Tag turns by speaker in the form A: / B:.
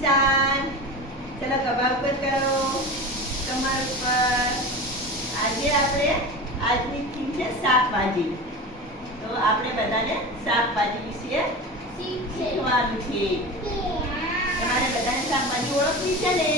A: ઈશાન ચલો કબાબ પર કરો. કમર ઉપર. આજે આપણે આજની થીમ છે શાકભાજી. તો આપણે બધાને શાકભાજી વિશે શીખવાનું છે. તમારે બધાને શાકભાજી ઓળખવી છે ને?